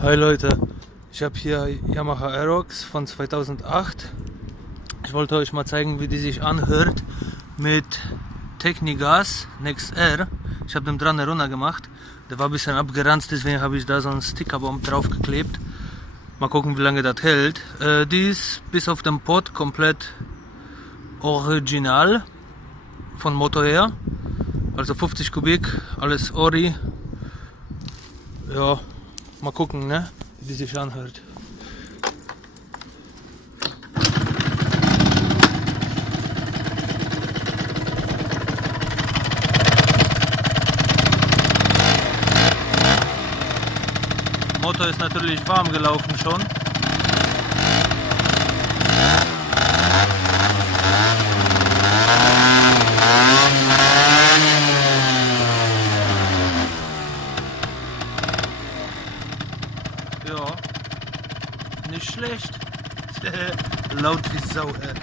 Hi Leute, ich habe hier Yamaha Aerox von 2008. Ich wollte euch mal zeigen, wie die sich anhört mit Technigas Next R. Ich habe den dran runter gemacht. Der war ein bisschen abgeranzt, deswegen habe ich da so einen Stickerbomb drauf geklebt. Mal gucken, wie lange das hält. Die ist bis auf den Pod komplett original von Motor her. Also 50 Kubik, alles Ori. Ja, mal gucken, ne, wie die sich anhört. Motor ist natürlich warm gelaufen schon. Ja, nicht schlecht. Laut wie Sau, ey.